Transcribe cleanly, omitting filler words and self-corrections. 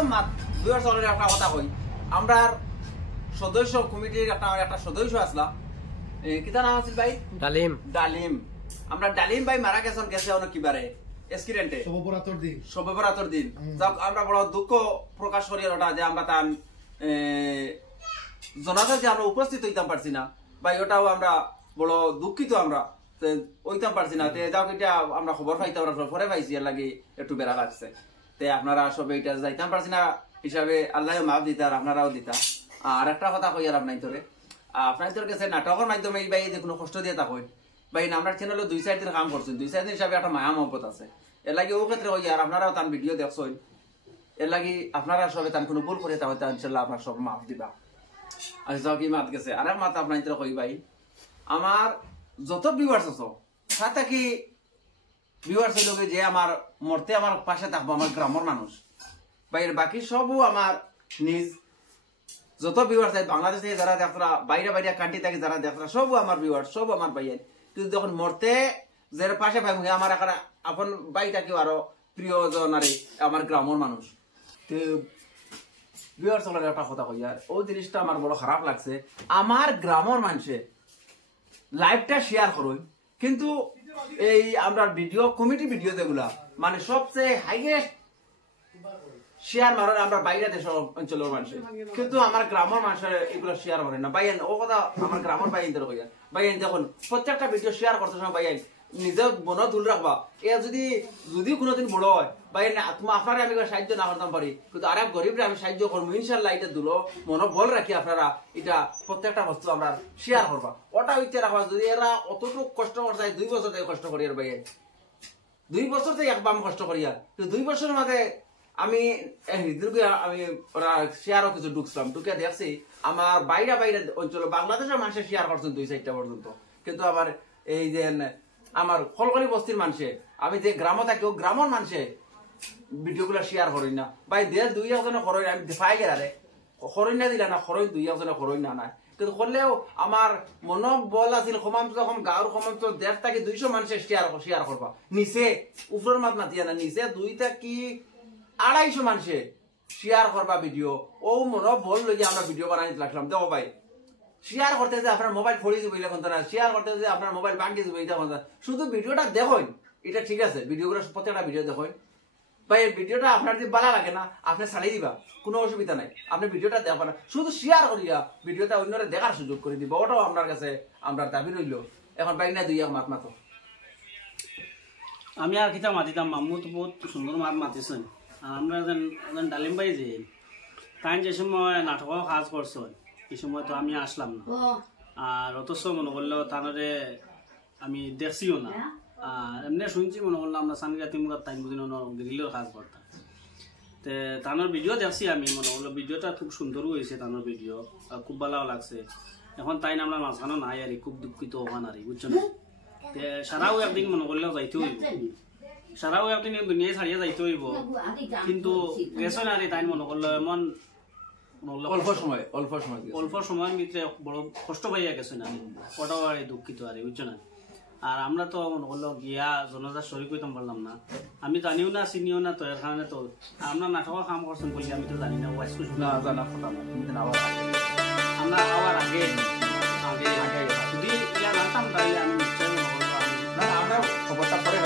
একদম viewers already একটা কথা কই আমরা সদস্য কমিটির একটা সদস্য আসলা কিতা নাম আছিল ভাই ডালিম আমরা ডালিম ভাই মারা গেছে অনেক কিবারে এক্সিডেন্টে সববরাতর দিন যাক আমরা বড় দুঃখ প্রকাশ করি ওটা যে আমরা তার জানাজা যে আমরা উপস্থিত হইতাম পারছি না ভাই ওটাও আমরা বড় দুঃখিত আমরা ওইতাম পারছি না তে যাও এটা আমরা খবর পাইতাম পরে পাইছি এর লাগে একটু বেড়া লাগছে তে আপনারা সবাই এটা যাইতাম পারছি না হিসাবে আল্লাহ মাফ দিতা আর আপনারাও দিতা আর একটা কথা কই আর আপনার কাছে নাটকের মাধ্যমে এই ভাই যে কোনো কষ্ট দিয়ে থাকেন ভাই আমরা চ্যানেলে 2-4 দিন কাম করছেন 2-4 দিন হিসাবে একটা মায়া মহব্বত আছে এর লাগে ও ক্ষেত্রে হই আর আপনারাও তার ভিডিও দেখছেন এর লাগে আপনারা সবাই তার কোনো ভুল করে তা হয়তো ইনশাল্লাহ আপনার সব মাফ দিবা আর যাও কি মাত গেছে আর এক মাত আপনার কই ভাই আমার যত ভিউয়ার্স আছো সাথে কি ভিউয়ার্স হইল যে আমার মরতে আমার পাশে থাকবো আমার গ্রামের মানুষ বাইরের বাকি সবও আমার নিজ যত ভিউয়ার্স আছে বাংলাদেশ থেকে যারা দেখরা বাইরে কান্ট্রি থেকে যারা দেখরা সবও আমার ভিউয়ার্স সব আমার ভাই কিন্তু যখন মরতে যারা পাশে পাই আমার এখন আপন ভাইটা কেউ আরো প্রিয়জন আর আমার গ্রামের মানুষ তো ভিউয়ার্স একটা কথা কই আর ওই জিনিসটা আমার বড় খারাপ লাগছে আমার গ্রামের মানুষে লাইভটা শেয়ার করুন কিন্তু এই আমরা ভিডিও কমিটি ভিডিও যেগুলা মানে সবচেয়ে হাইয়েস্ট শেয়ার মারেন আমরা বাইরে দেশ অঞ্চলের মানুষের কিন্তু আমার গ্রামের মানুষের এগুলো শেয়ার করে না ভাইয়েন ও কথা আমার গ্রামের ভাইয়েনদের হইয়া ভাইয়েন দেখুন প্রত্যেকটা ভিডিও শেয়ার করতে সময় ভাইয়েন নিজের মনে তুল রাখবা এ যদি কোনোদিন বড় হয় ভাইয়েন আপনারা আমি সাহায্য না করতাম পারি কিন্তু আরেক গরিবরা আমি সাহায্য করবো ইনশাল্লাহ এটা দুলো মনে বল রাখি আপনারা এটা প্রত্যেকটা বস্তু আমরা শেয়ার করবা ওটা হইতে রাখবা যদি এরা অতটুকু কষ্ট করছে 2 বছর থেকে কষ্ট করি আর ভাইয়েন 2 বছর থেকে একবার কষ্ট করি আর 2 বছরের মাঝে আমি ওরা শেয়ারও কিছু ঢুকছিলাম ঢুকে দেখছি আমার বাইরে অঞ্চল বাংলাদেশের মানুষের শেয়ার করছেন 2-4টা পর্যন্ত কিন্তু আবার এই যে আমার ফলকলি বস্তির মানুষে আমি যে গ্রামে থাকি ও গ্রামের মানুষে ভিডিও গুলা শেয়ার করি না ভাই দেশ 2-1জনে খরই আমি দেখাই গেলে খরই না দিলা না খরই 2-1জনে খরই না নাই কিন্তু করলেও আমার মনোবল আছিল যখন গাঁর তো 1.5 থেকে 200 মানুষের শেয়ার করবা নিচে উপরের মাত মাতিয়া না নিচে 2 থেকে 250 মানুষে শেয়ার করবা ভিডিও ও মনে বল লই আমরা ভিডিও বানাই লাগলাম দেখো ভাই শেয়ার করতে যে আপনার মোবাইল ফড়ি যাবে এটা কোনটা না শেয়ার করতে যে আপনার মোবাইল ভাঙি যাবে এটা কোনটা শুধু ভিডিওটা দেখুন এটা ঠিক আছে ভিডিওগুলো প্রত্যেকটা ভিডিও দেখুন ভাই ভিডিওটা আপনার যদি ভালো লাগে না আপনি ছাড়িয়ে দিবা কোনো অসুবিধা নাই আপনি ভিডিওটা দেখবা না শুধু শেয়ার করিয়া ভিডিওটা অন্যরা দেখার সুযোগ করে দিবা ওটাও আপনার কাছে আমরা দাবি রইল এখন ভাই না 2 মাত মাতো আমি আর কিতা মাতিতাম মামু তো বহুত সুন্দর মাত মাতিছেন আমরা ডালিম ভাই যে তাই যে সময় নাটকও কাজ করছো এই সময় তো আমি আসলাম না আর অথচ মনে করলেও তানরে আমি দেখছিও না আর এমনি শুনছি মনে করলাম আমরা সানগা তিমুরা টাইম বুঝিনো গ্রিলের কাজ করতাম তে তানোর ভিডিও দেখছি আমি মনে করলো ভিডিওটা খুব সুন্দরও হয়েছে তানোর ভিডিও খুব ভালো লাগছে এখন তাই না আমরা মাঝখানো নাই আর খুব দুঃখিত ওখান আর বুঝছো না তে সারাও একদিন মনে করলেও যাইতে হইব সারাও একদিন দুনিয়ায় ছাড়িয়ে যাইতে হইব কিন্তু গেছো না রে তাই মনে করলো এমন অল্প সময়ের ভিতরে বড় কষ্ট পাইয়া গেছে না ওটাও আর দুঃখিত আর বুঝছো না আর আমরা তো মনে করলো গিয়া জনজার শরীর করতাম পারলাম না আমি জানিও না চিনিও না তো এর কারণে তো আমরা নাটকের কাম করছেন বলি আমি তো জানি না ওয়াইস আমরা আবার আগে যদি জানতাম তাহলে আমি নিশ্চয় মনে করবো আমরা খবরটা পরে